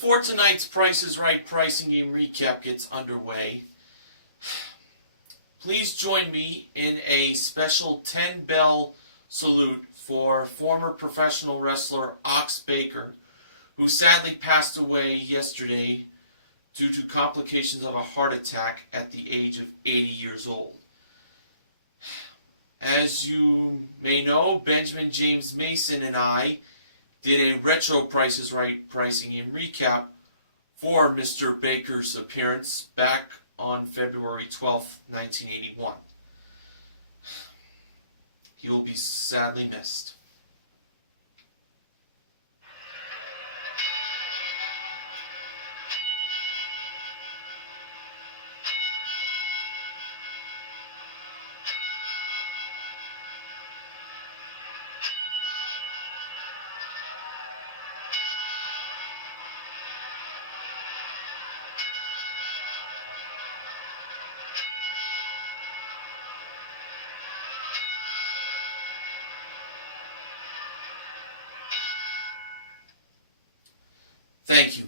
before tonight's Price is Right pricing game recap gets underway, please join me in a special 10-bell salute for former professional wrestler Ox Baker, who sadly passed away yesterday due to complications of a heart attack at the age of 80 years old. As you may know, Benjamin James Mason and I did a retro Price is Right pricing game recap for Mr. Baker's appearance back on February 12th, 1981. He will be sadly missed. Thank you.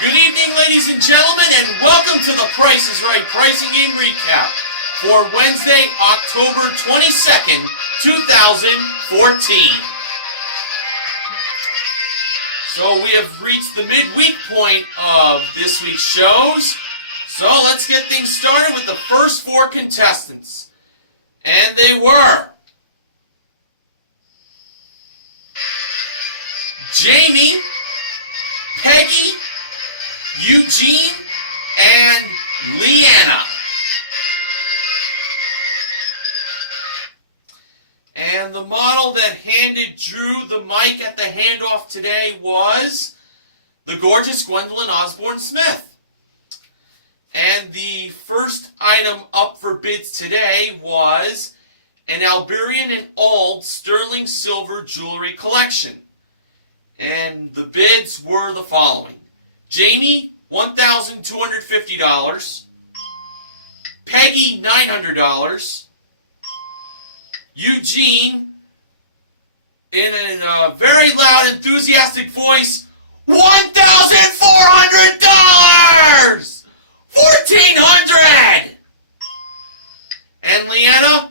Good evening, ladies and gentlemen, and welcome to the Price is Right pricing game recap for Wednesday, October 22nd, 2014. So we have reached the midweek point of this week's shows. So let's get things started with the first four contestants. And they were Jamie, Peggy, Eugene, and Leanna. And the model that handed Drew the mic at the handoff today was the gorgeous Gwendolyn Osborne Smith. And the first item up for bids today was an Alberian and Ald sterling silver jewelry collection. And the bids were the following. Jamie, $1,250. Peggy, $900. Eugene, in a very loud, enthusiastic voice, $1,400! $1,400! And Leanna,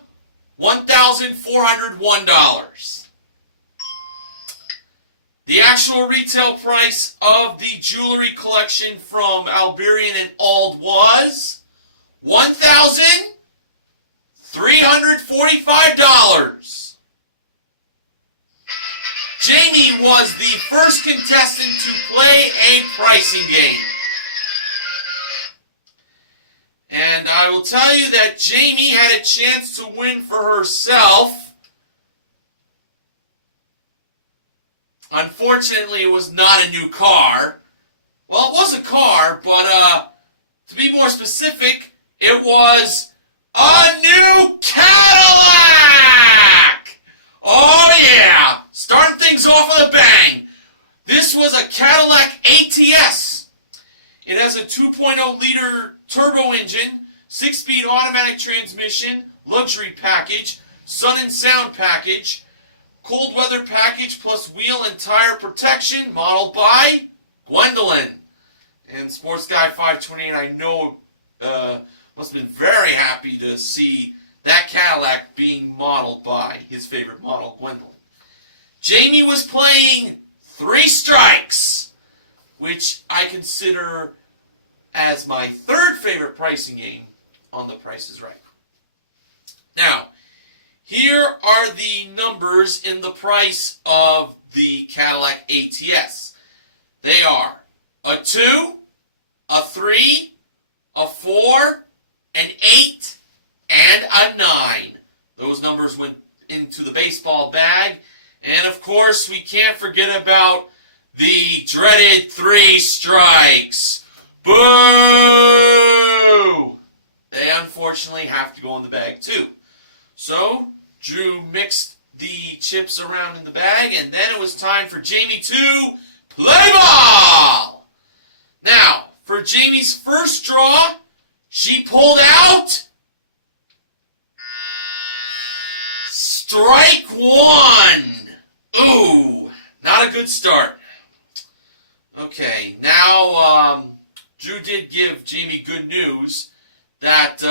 $1,401. The actual retail price of the jewelry collection from Alberian and Ald was $1,345. Jamie was the first contestant to play a pricing game. And I will tell you that Jamie had a chance to win for herself. Unfortunately, it was not a new car. Well, it was a car, but to be more specific, it was a new Cadillac! Oh yeah! Starting things off with a bang. This was a Cadillac ATS. It has a 2.0-liter turbo engine, 6-speed automatic transmission, luxury package, sun and sound package, cold weather package plus wheel and tire protection, modeled by Gwendolyn. And Sports Guy 528, I know, must have been very happy to see that Cadillac being modeled by his favorite model, Gwendolyn. Jamie was playing Three Strikes, which I consider as my third favorite pricing game on The Price is Right. Now, here are the numbers in the price of the Cadillac ATS? They are a 2, a 3, a 4, an 8, and a 9. Those numbers went into the baseball bag. And of course, we can't forget about the dreaded 3 strikes. Boo! They unfortunately have to go in the bag too. So, Drew mixed the chips around in the bag, and then it was time for Jamie to play ball! Now, for Jamie's first draw, she pulled out strike 1. Ooh, not a good start. Okay, now Drew did give Jamie good news that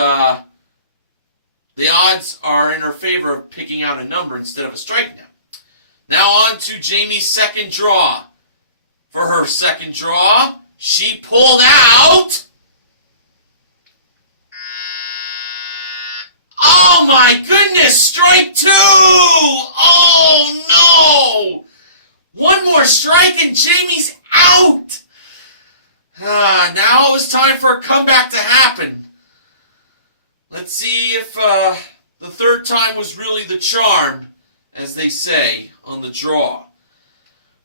the odds are in her favor of picking out a number instead of a strike now. Now on to Jamie's second draw. For her second draw, she pulled out... Oh my goodness, strike 2! Oh no! One more strike and Jamie's out! Now it was time for a comeback to happen. Let's see if the third time was really the charm, as they say on the draw.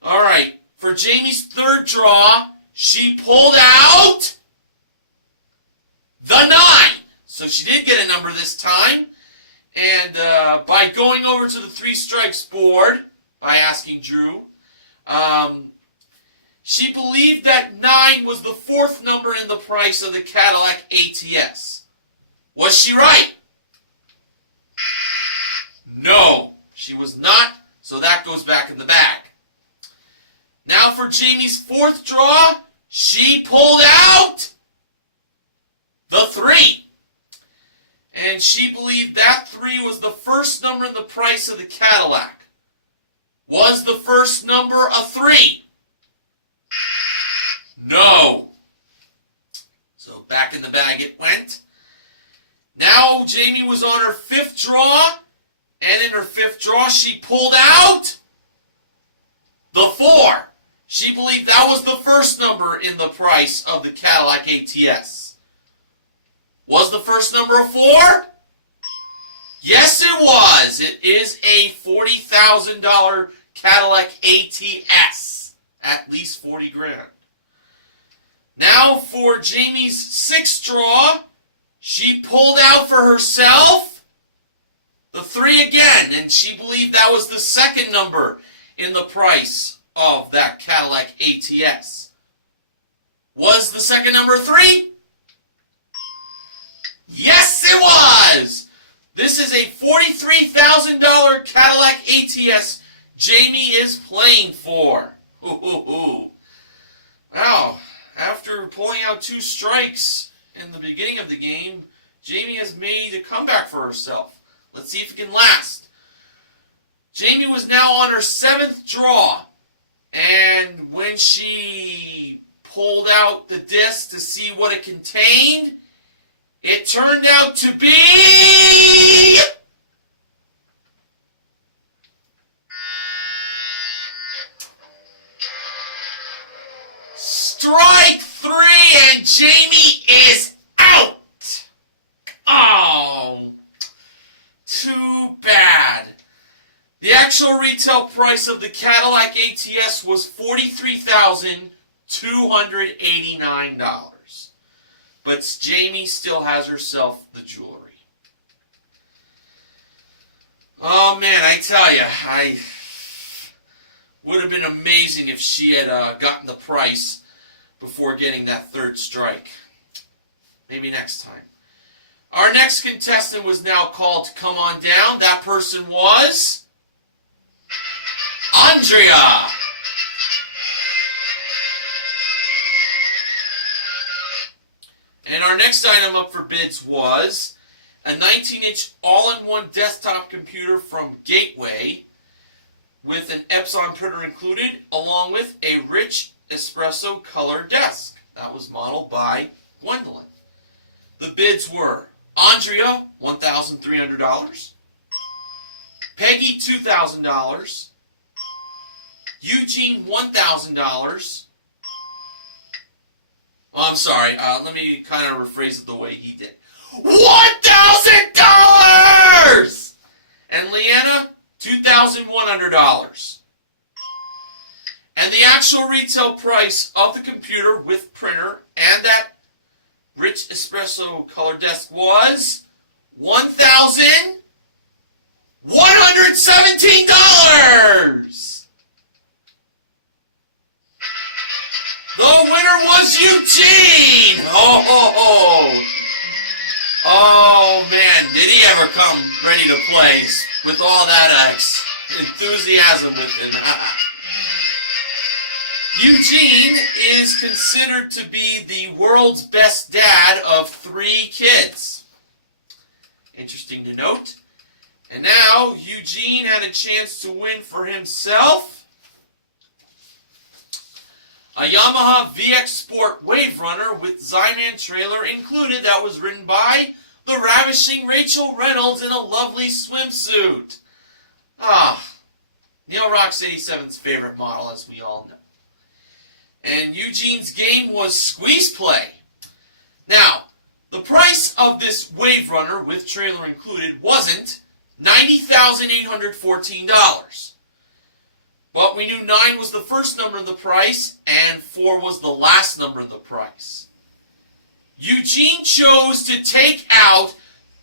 Alright, for Jamie's third draw, she pulled out the 9. So she did get a number this time. And by going over to the 3 strikes board, by asking Drew, she believed that 9 was the 4th number in the price of the Cadillac ATS. Was she right? No, she was not, so that goes back in the bag. Now for Jamie's 4th draw, she pulled out the 3. And she believed that 3 was the first number in the price of the Cadillac. Was the first number a 3? No. So back in the bag it went. Now Jamie was on her 5th draw, and in her 5th draw she pulled out the 4. She believed that was the first number in the price of the Cadillac ATS. Was the first number a 4? Yes, it was. It is a $40,000 Cadillac ATS. At least 40 grand. Now for Jamie's 6th draw, she pulled out for herself the 3 again, and she believed that was the second number in the price of that Cadillac ATS. Was the second number 3? Yes, it was! This is a $43,000 Cadillac ATS Jamie is playing for. Wow, after pulling out 2 strikes in the beginning of the game, Jamie has made a comeback for herself. Let's see if it can last. Jamie was now on her 7th draw, and when she pulled out the disc to see what it contained, it turned out to be... strike 3, and Jamie is out. Oh, too bad. The actual retail price of the Cadillac ATS was $43,289. But Jamie still has herself the jewelry. Oh man, I tell you, I would have been amazing if she had gotten the price before getting that 3rd strike. Maybe next time. Our next contestant was now called to come on down. That person was Andrea. And our next item up for bids was a 19-inch all-in-one desktop computer from Gateway with an Epson printer included, along with a rich espresso color desk. That was modeled by Gwendolyn. The bids were Andrea, $1,300. Peggy, $2,000. Eugene, $1,000. Oh, I'm sorry. Let me kind of rephrase it the way he did. $1,000! And Leanna, $2,100. And the actual retail price of the computer with printer and that rich espresso color desk was $1,117! The winner was Eugene! Ho, ho, ho! Oh, man, did he ever come ready to play with all that enthusiasm with him. Eugene is considered to be the world's best dad of 3 kids. Interesting to note. And now, Eugene had a chance to win for himself a Yamaha VX Sport Wave Runner with Zyman trailer included that was ridden by the ravishing Rachel Reynolds in a lovely swimsuit. Neil Rock's 87's favorite model, as we all know. And Eugene's game was squeeze play. Now, the price of this Wave Runner with trailer included wasn't $90,814. But we knew 9 was the first number in the price, and 4 was the last number in the price. Eugene chose to take out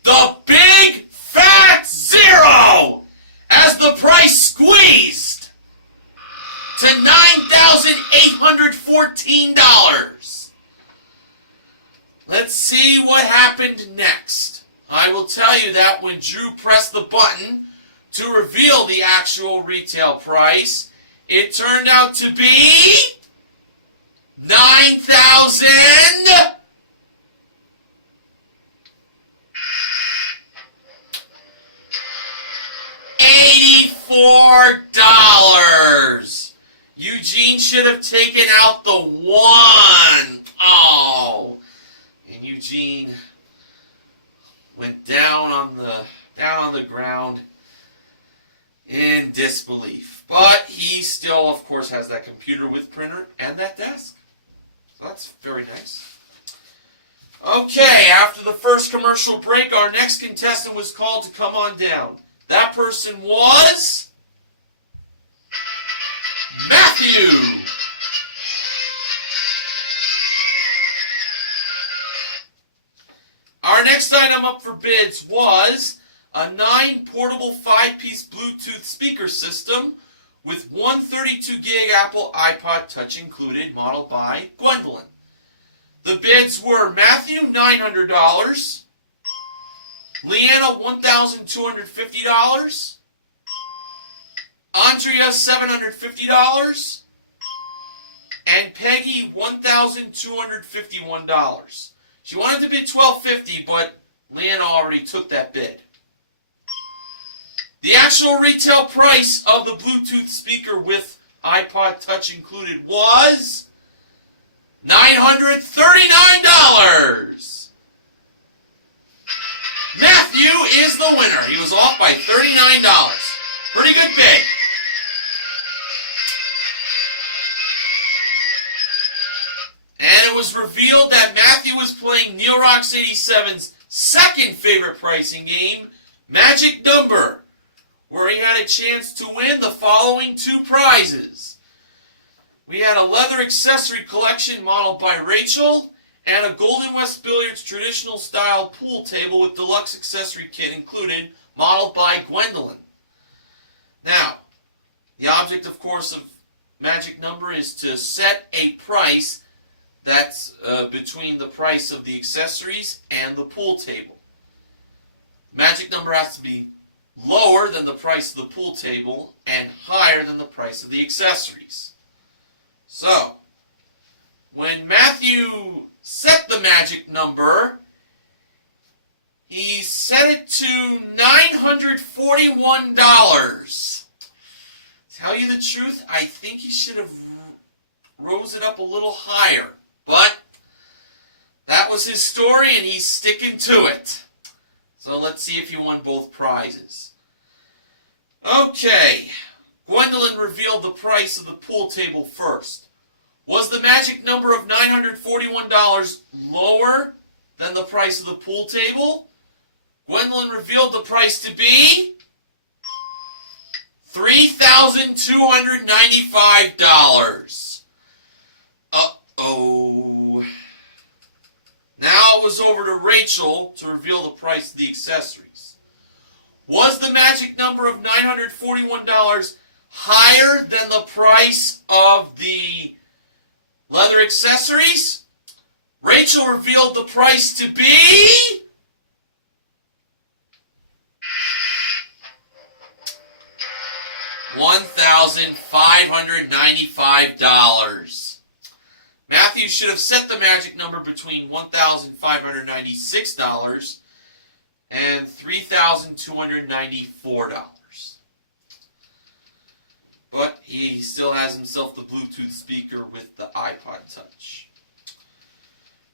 the big fat 0 as the price squeezed to $9,814. Let's see what happened next. I will tell you that when Drew pressed the button to reveal the actual retail price, it turned out to be $9,084. Eugene should have taken out the 1. Oh, and Eugene went down on the ground in disbelief. But he still, of course, has that computer with printer and that desk. So that's very nice. Okay, after the first commercial break, our next contestant was called to come on down. That person was Matthew. Our next item up for bids was a 9 portable 5-piece Bluetooth speaker system with 132 gig Apple iPod Touch included, modeled by Gwendolyn. The bids were Matthew, $900, Leanna, $1,250, Andrea, $750, and Peggy, $1,251. She wanted to bid $1,250, but Leanna already took that bid. The actual retail price of the Bluetooth speaker with iPod Touch included was $939. Matthew is the winner. He was off by $39. Pretty good bid. And it was revealed that Matthew was playing Neil Rocks 87's second favorite pricing game, Magic Number, where he had a chance to win the following 2 prizes. We had a leather accessory collection modeled by Rachel and a Golden West Billiards traditional style pool table with deluxe accessory kit included, modeled by Gwendolyn. Now, the object, of course, of Magic Number is to set a price that's between the price of the accessories and the pool table. Magic Number has to be lower than the price of the pool table and higher than the price of the accessories. So, when Matthew set the Magic Number, he set it to $941. Tell you the truth, I think he should have rose it up a little higher. But that was his story, and he's sticking to it. So let's see if he won both prizes. Okay. Gwendolyn revealed the price of the pool table first. Was the magic number of $941 lower than the price of the pool table? Gwendolyn revealed the price to be $3,295. Uh-oh. Now it was over to Rachel to reveal the price of the accessories. Was the magic number of $941 higher than the price of the leather accessories? Rachel revealed the price to be $1,595. Matthew should have set the magic number between $1,596 and $3,294. But he still has himself the Bluetooth speaker with the iPod Touch.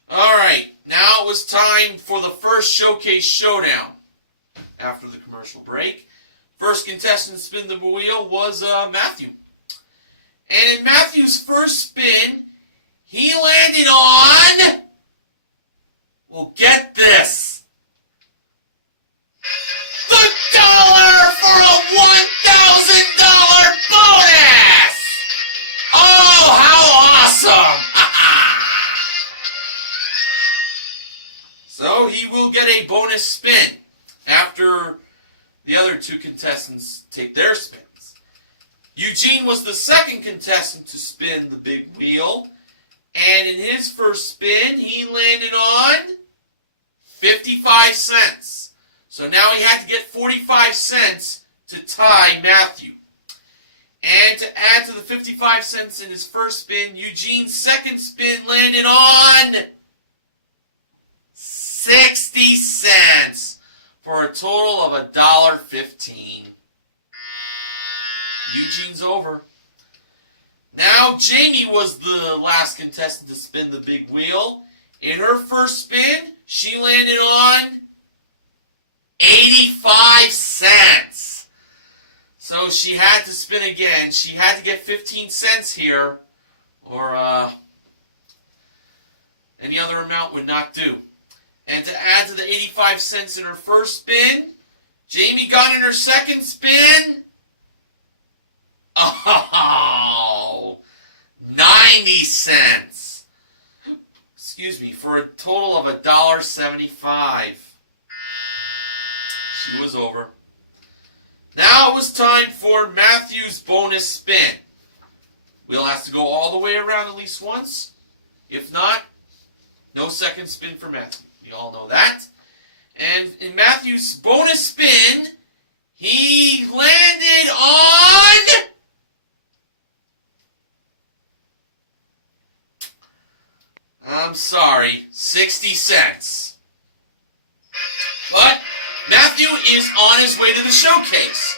Alright, now it was time for the first showcase showdown after the commercial break. First contestant to spin the wheel was Matthew. And in Matthew's first spin, he landed on, well, get this, the dollar for a $1,000 bonus! Oh, how awesome! So he will get a bonus spin after the other two contestants take their spins. Eugene was the second contestant to spin the big wheel, and in his first spin, he landed on 55 cents. So now he had to get 45 cents to tie Matthew. And to add to the 55 cents in his first spin, Eugene's second spin landed on 60 cents for a total of $1.15. Eugene's over. Now Jamie was the last contestant to spin the big wheel. In her first spin, she landed on 85 cents. So she had to spin again. She had to get 15 cents here, or any other amount would not do. And to add to the 85 cents in her first spin, Jamie got in her second spin, 90 cents. Excuse me, for a total of $1.75. She was over. Now it was time for Matthew's bonus spin. Wheel has to go all the way around at least once. If not, no second spin for Matthew. You all know that. And in Matthew's bonus spin, he landed on I'm sorry, 60 cents. But Matthew is on his way to the showcase.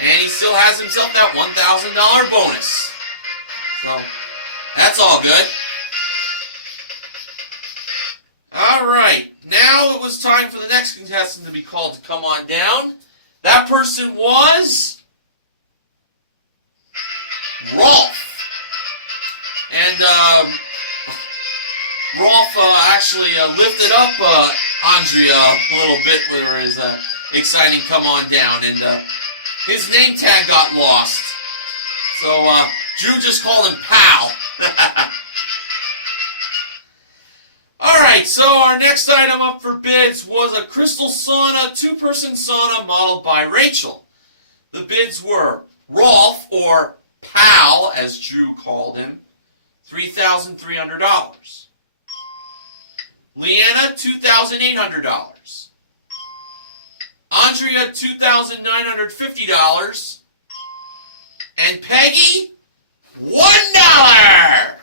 And he still has himself that $1,000 bonus. So, that's all good. Alright, now it was time for the next contestant to be called to come on down. That person was Rolf. And Rolf actually lifted up Andrea a little bit with his exciting come on down, and his name tag got lost. So Drew just called him Pal. Alright, so our next item up for bids was a crystal sauna, two-person sauna modeled by Rachel. The bids were Rolf, or Pal, as Drew called him, $3,300. Leanna, $2,800. Andrea, $2,950. And Peggy, $1!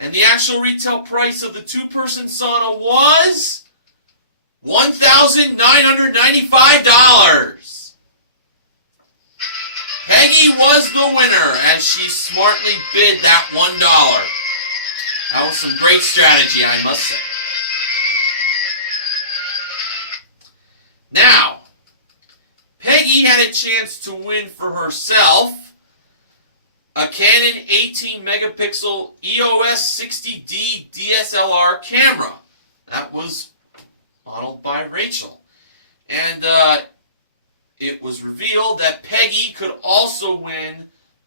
And the actual retail price of the two-person sauna was $1,995. Peggy was the winner as she smartly bid that $1. That was some great strategy, I must say. Now, chance to win for herself a Canon 18 megapixel EOS 60D DSLR camera. That was modeled by Rachel. And it was revealed that Peggy could also win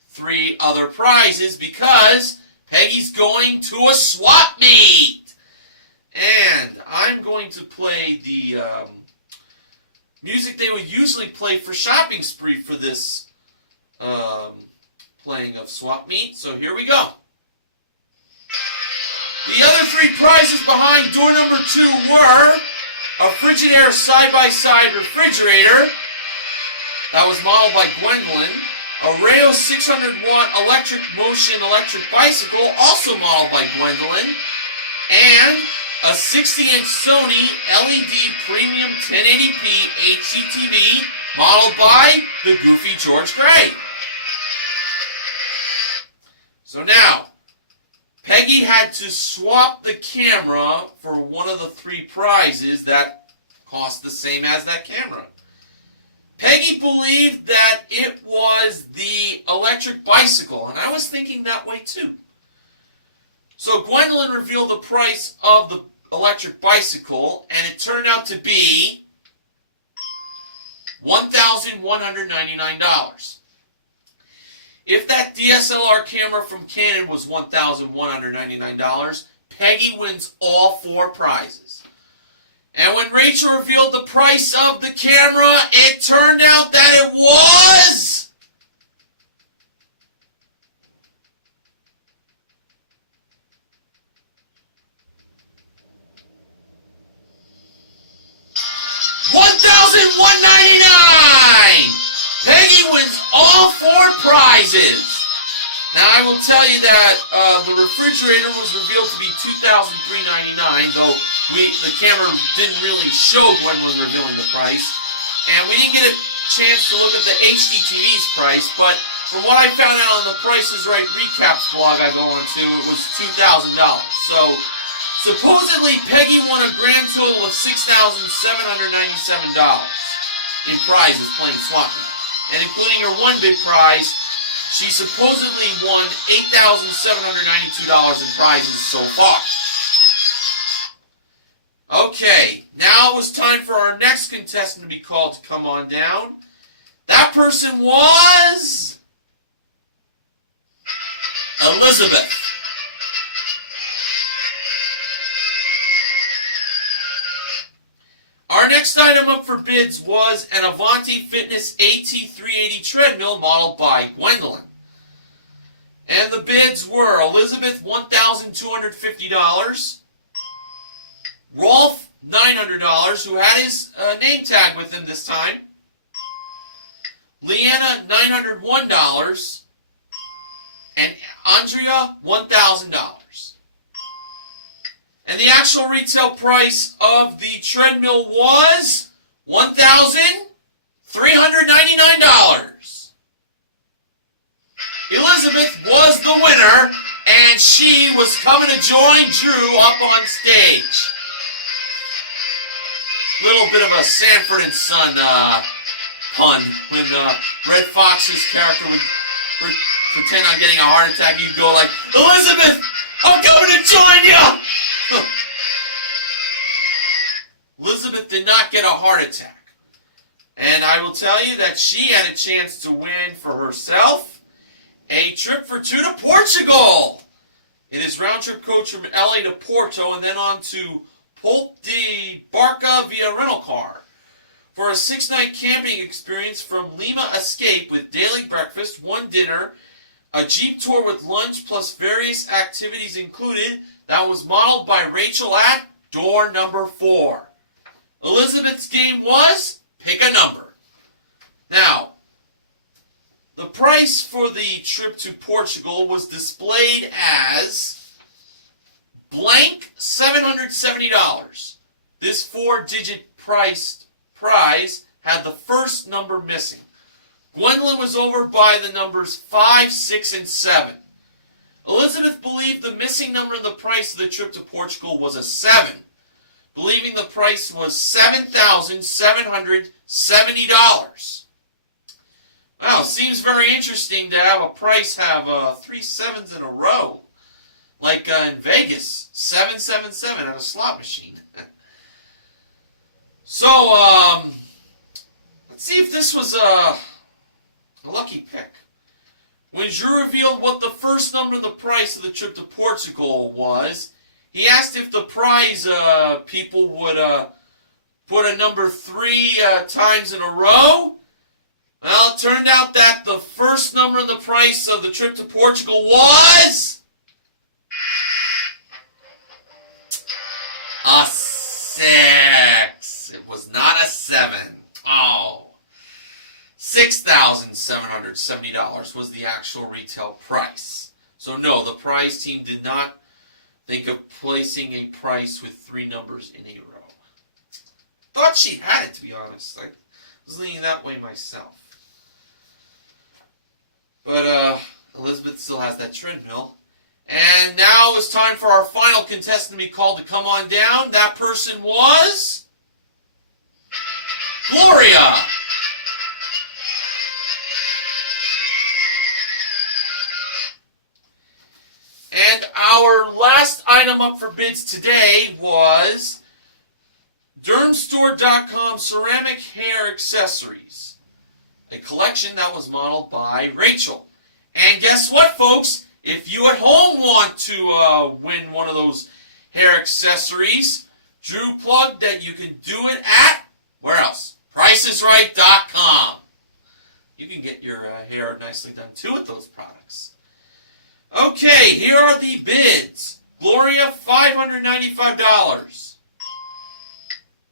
3 other prizes because Peggy's going to a swap meet. And I'm going to play the music they would usually play for Shopping Spree for this playing of swap meet. So here we go. The other 3 prizes behind door number 2 were a Frigidaire side-by-side refrigerator that was modeled by Gwendolyn, a Rayo 600-watt electric motion electric bicycle, also modeled by Gwendolyn, and a 60-inch Sony LED Premium 1080p HDTV modeled by the goofy George Gray. So now, Peggy had to swap the camera for one of the 3 prizes that cost the same as that camera. Peggy believed that it was the electric bicycle, and I was thinking that way too. So Gwendolyn revealed the price of the electric bicycle, and it turned out to be $1,199. If that DSLR camera from Canon was $1,199, Peggy wins all 4 prizes. And when Rachel revealed the price of the camera, it turned out that it was $1,199. Peggy wins all 4 prizes. Now I will tell you that the refrigerator was revealed to be $2,399, though the camera didn't really show Gwendolyn revealing the price, and we didn't get a chance to look at the HDTV's price. But from what I found out on the Price is Right recaps blog I go into, it was $2,000. So supposedly Peggy won a grand total of $6,797 in prizes playing swap meet. And including her one big prize, she supposedly won $8,792 in prizes so far. Okay, now it was time for our next contestant to be called to come on down. That person was Elizabeth. Our next item up for bids was an Avanti Fitness AT380 treadmill modeled by Gwendolyn. And the bids were Elizabeth $1,250, Rolf $900, who had his name tag with him this time, Leanna $901, and Andrea $1,000. And the actual retail price of the treadmill was $1,399. Elizabeth was the winner, and she was coming to join Drew up on stage. Little bit of a Sanford and Son pun. When Red Fox's character would pretend on getting a heart attack, he'd go like, "Elizabeth, I'm coming to join you!" Elizabeth did not get a heart attack. And I will tell you that she had a chance to win for herself a trip for 2 to Portugal. It is round-trip coach from LA to Porto and then on to Polp de Barca via rental car for a 6-night camping experience from Lima Escape with daily breakfast, 1 dinner, a Jeep tour with lunch plus various activities included. That was modeled by Rachel at door number 4. Elizabeth's game was pick a number. Now, the price for the trip to Portugal was displayed as blank $770. This 4-digit prize had the first number missing. Gwendolyn was over by the numbers 5, 6, and 7. Elizabeth believed the missing number in the price of the trip to Portugal was a 7, believing the price was $7,770. Wow, seems very interesting to have a price have 3 sevens in a row. Like in Vegas, 777 at a slot machine. So, let's see if this was a lucky pick. When Drew revealed what the first number of the price of the trip to Portugal was, he asked if the prize people would put a number 3 times in a row. Well, it turned out that the first number of the price of the trip to Portugal was a 6. It was not a 7. Oh. $6,770 was the actual retail price. So no, the prize team did not think of placing a price with 3 numbers in a row. Thought she had it, to be honest. I was leaning that way myself. But Elizabeth still has that treadmill. And now it's time for our final contestant to be called to come on down. That person was Gloria. And our last item up for bids today was Dermstore.com ceramic hair accessories. A collection that was modeled by Rachel. And guess what, folks? If you at home want to win one of those hair accessories, Drew plugged that you can do it at, where else? PricesRight.com. You can get your hair nicely done too with those products. Okay, here are the bids. Gloria, $595.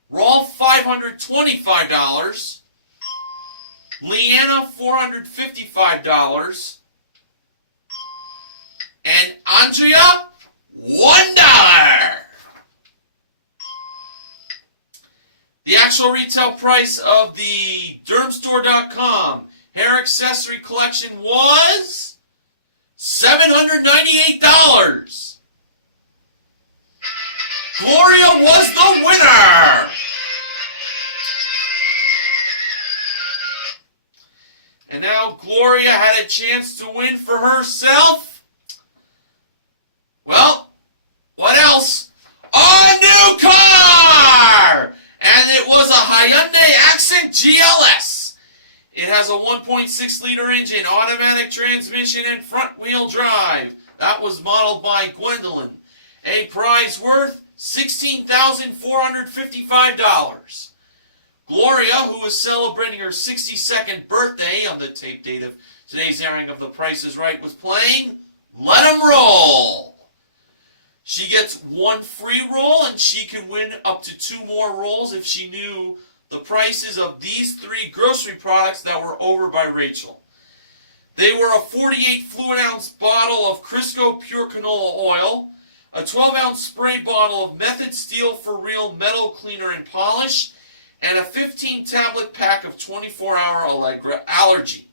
Rolf, $525. Leanna, $455. And Andrea, $1. The actual retail price of the Dermstore.com hair accessory collection was $798. Gloria was the winner. And now Gloria had a chance to win for herself. Well, what else? A new car! And it was a Hyundai Accent GLS. It has a 1.6 liter engine, automatic transmission, and front wheel drive. That was modeled by Gwendolyn. A prize worth $16,455. Gloria, who is celebrating her 62nd birthday on the tape date of today's airing of The Price is Right, was playing Let 'em Roll. She gets 1 free roll, and she can win up to 2 more rolls if she knew the prices of these 3 grocery products that were over by Rachel. They were a 48 fluid ounce bottle of Crisco Pure Canola Oil, a 12 ounce spray bottle of Method Steel for Real Metal Cleaner and Polish, and a 15 tablet pack of 24-hour Allegra allergy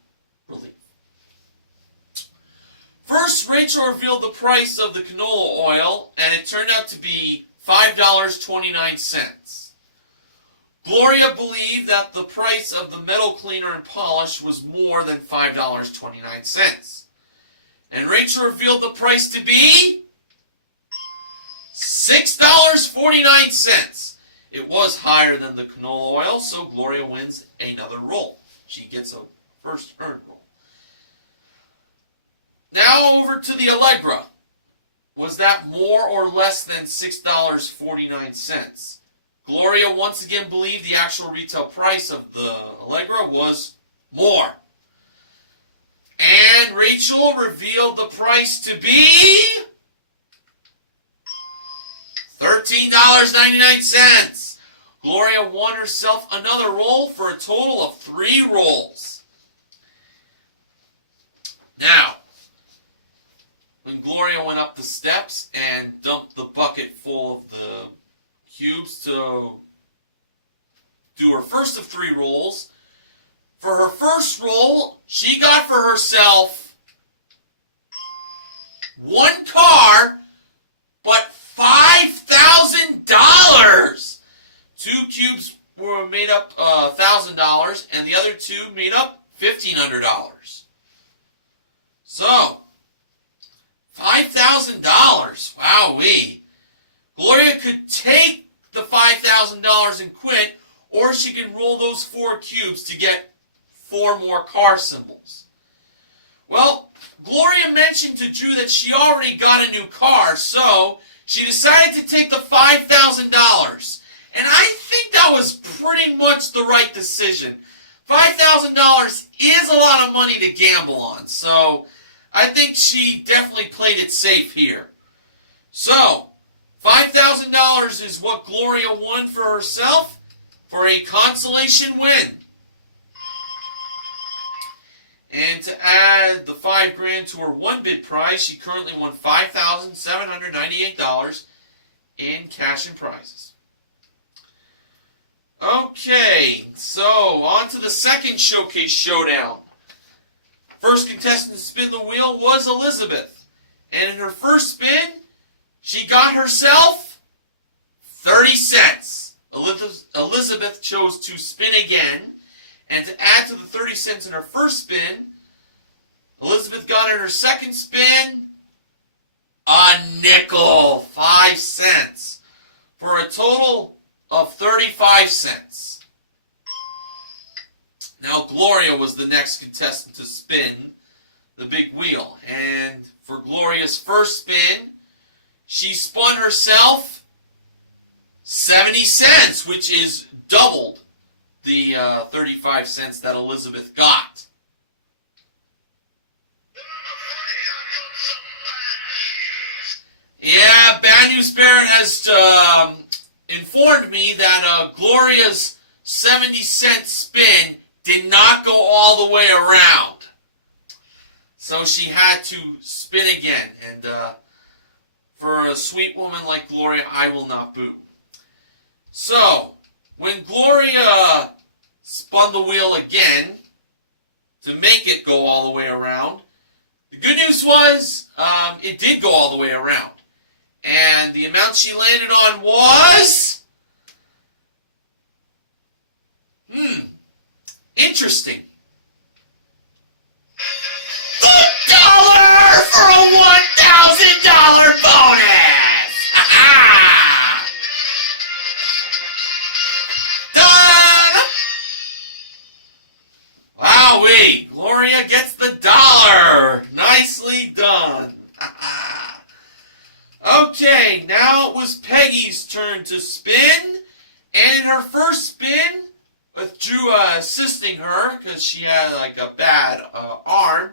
relief. First, Rachel revealed the price of the canola oil, and it turned out to be $5.29. Gloria believed that the price of the metal cleaner and polish was more than $5.29. And Rachel revealed the price to be $6.49. It was higher than the canola oil, so Gloria wins another roll. She gets a first earned roll. Now over to the Allegra. Was that more or less than $6.49? Gloria once again believed the actual retail price of the Allegra was more. And Rachel revealed the price to be $13.99. Gloria won herself another roll for a total of 3 rolls. Now, when Gloria went up the steps and dumped the bucket full of the cubes to do her first of 3 rolls, for her first roll, she got for herself 1 car, but $5,000. 2 cubes were made up $1,000, and the other 2 made up $1,500. So, $5,000. Wowee. Gloria could take the $5,000 and quit, or she can roll those 4 cubes to get 4 more car symbols. Well, Gloria mentioned to Drew that she already got a new car, so she decided to take the $5,000. And I think that was pretty much the right decision. $5,000 is a lot of money to gamble on, so I think she definitely played it safe here. So, $5,000 is what Gloria won for herself for a consolation win. And to add the $5,000 to her 1-bid prize, she currently won $5,798 in cash and prizes. Okay, so on to the second showcase showdown. First contestant to spin the wheel was Elizabeth. And in her first spin, she got herself 30 cents. Elizabeth chose to spin again. And to add to the 30 cents in her first spin, Elizabeth got in her second spin a nickel, 5 cents, for a total of 35 cents. Now Gloria was the next contestant to spin the big wheel. And for Gloria's first spin, she spun herself 70 cents, which is doubled the 35 cents that Elizabeth got. Yeah, Bad News Barrett has informed me that Gloria's 70-cent spin did not go all the way around. So she had to spin again. And for a sweet woman like Gloria, I will not boo. So, when Gloria spun the wheel again to make it go all the way around, the good news was it did go all the way around. And the amount she landed on was... interesting. $1 for a $1,000 bonus! Wowee! Gloria gets the $1. Nicely done. Okay, now it was Peggy's turn to spin. And in her first spin, with Drew assisting her because she had like a bad arm,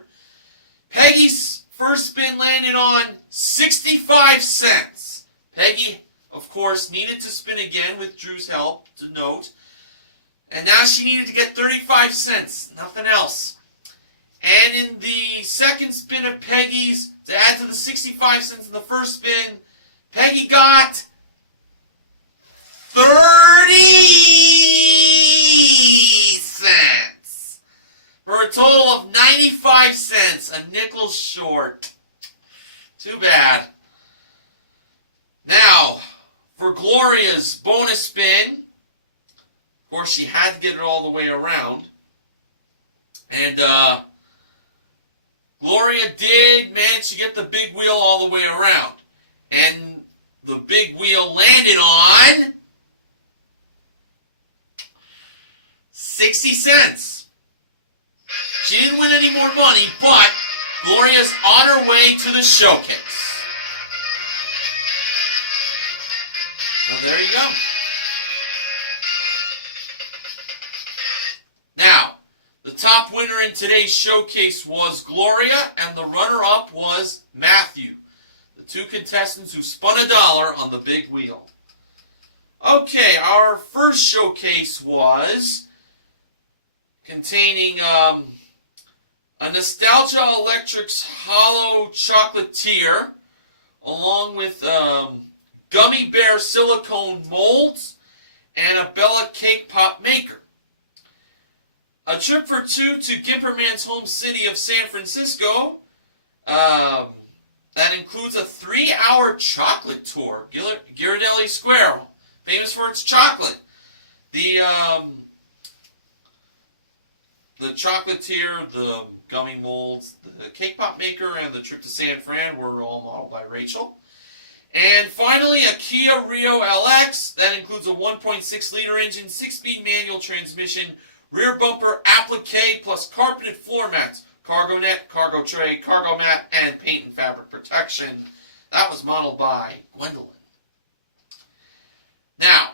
Peggy's first spin landed on 65 cents. Peggy, of course, needed to spin again with Drew's help, to note. And now she needed to get 35 cents, nothing else. And in the second spin of Peggy's, to add to the 65 cents in the first spin, Peggy got 30 cents. For a total of 95 cents, a nickel short. Too bad. Now, for Gloria's bonus spin, of course she had to get it all the way around. And Gloria did manage to get the big wheel all the way around. And the big wheel landed on 60 cents. She didn't win any more money, but Gloria's on her way to the showcase. So there you go. Now, the top winner in today's showcase was Gloria, and the runner-up was Matthew, the two contestants who spun $1 on the big wheel. Okay, our first showcase was containing a Nostalgia Electric's Hollow Chocolatier, along with Gummy Bear silicone molds and a Bella Cake Pop maker. A trip for two to Gimperman's home city of San Francisco. That includes a 3-hour chocolate tour. Ghirardelli Square, famous for its chocolate. The the chocolatier, the gummy molds, the cake pop maker, and the trip to San Fran were all modeled by Rachel. And finally, a Kia Rio LX. That includes a 1.6-liter engine, 6-speed manual transmission, rear bumper applique, plus carpeted floor mats, cargo net, cargo tray, cargo mat, and paint and fabric protection. That was modeled by Gwendolyn. Now,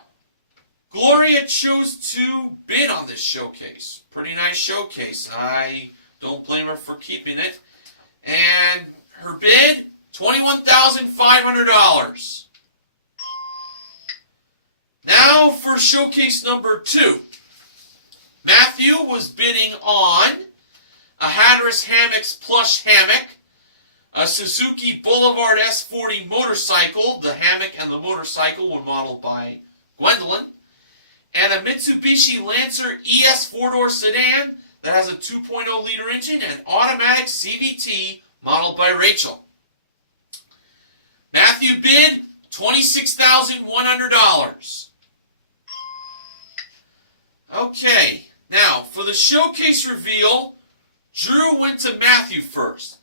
Gloria chose to bid on this showcase. Pretty nice showcase. I don't blame her for keeping it. And her bid, $21,500. Now for showcase number 2. Matthew was bidding on a Hatteras Hammocks plush hammock, a Suzuki Boulevard S40 motorcycle. The hammock and the motorcycle were modeled by Gwendolyn. And a Mitsubishi Lancer ES 4-door sedan that has a 2.0-liter engine and automatic CVT modeled by Rachel. Matthew bid $26,100. Okay, now for the showcase reveal, Drew went to Matthew first.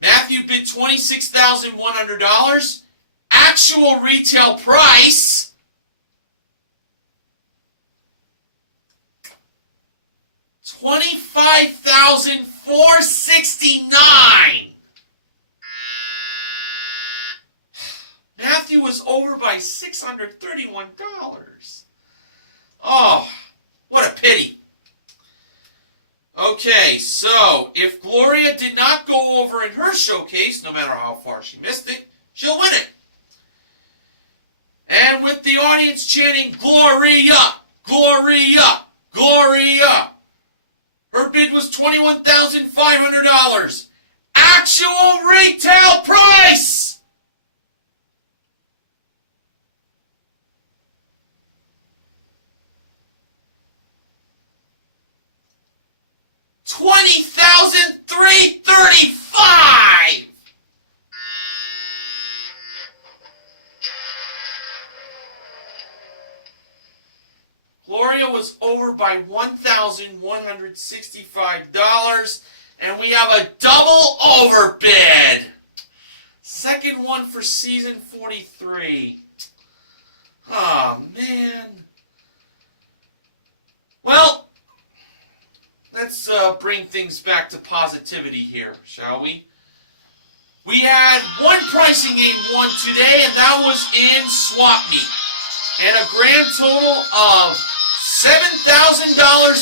Matthew bid $26,100. Actual retail price, $25,469. Matthew was over by $631. Oh, what a pity. Okay, so if Gloria did not go over in her showcase, no matter how far she missed it, she'll win it. And with the audience chanting, Gloria, Gloria, Gloria, her bid was $21,500. Actual retail price, $20,335. Gloria was over by $1,165, and we have a double overbid. Second one for season 43. Oh, man. Well, let's bring things back to positivity here, shall we? We had one pricing game won today, and that was in Swap Meet. And a grand total of $7,000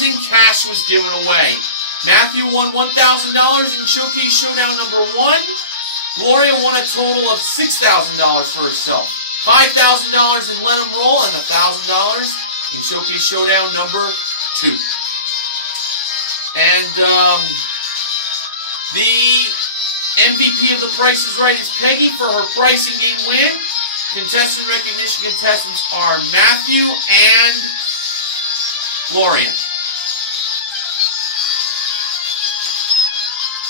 in cash was given away. Matthew won $1,000 in Showcase Showdown number 1. Gloria won a total of $6,000 for herself. $5,000 in Let 'em Roll and $1,000 in Showcase Showdown number 2. And the MVP of The Price is Right is Peggy for her pricing game win. Contestant recognition contestants are Matthew and Gloria.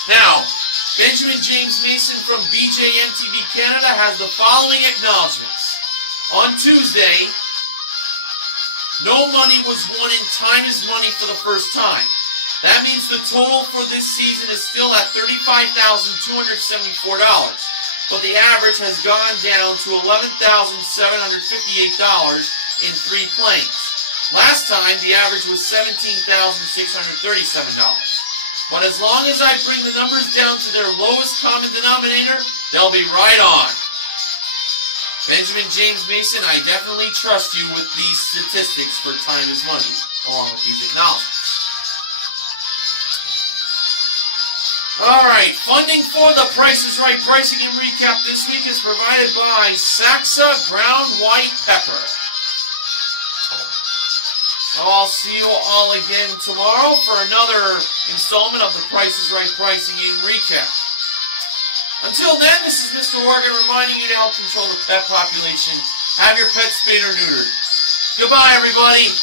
Now, Benjamin James Mason from BJMTV Canada has the following acknowledgements. On Tuesday, no money was won in Time is Money for the first time. That means the total for this season is still at $35,274, but the average has gone down to $11,758 in 3 plays. Last time, the average was $17,637. But as long as I bring the numbers down to their lowest common denominator, they'll be right on. Benjamin James Mason, I definitely trust you with these statistics for Time is Money, along with these acknowledgments. Alright, funding for The Price is Right pricing and recap this week is provided by Saxa Ground White Pepper. So I'll see you all again tomorrow for another installment of The Price is Right pricing and recap. Until then, this is Mr. Morgan reminding you to help control the pet population. Have your pet spayed or neutered. Goodbye, everybody.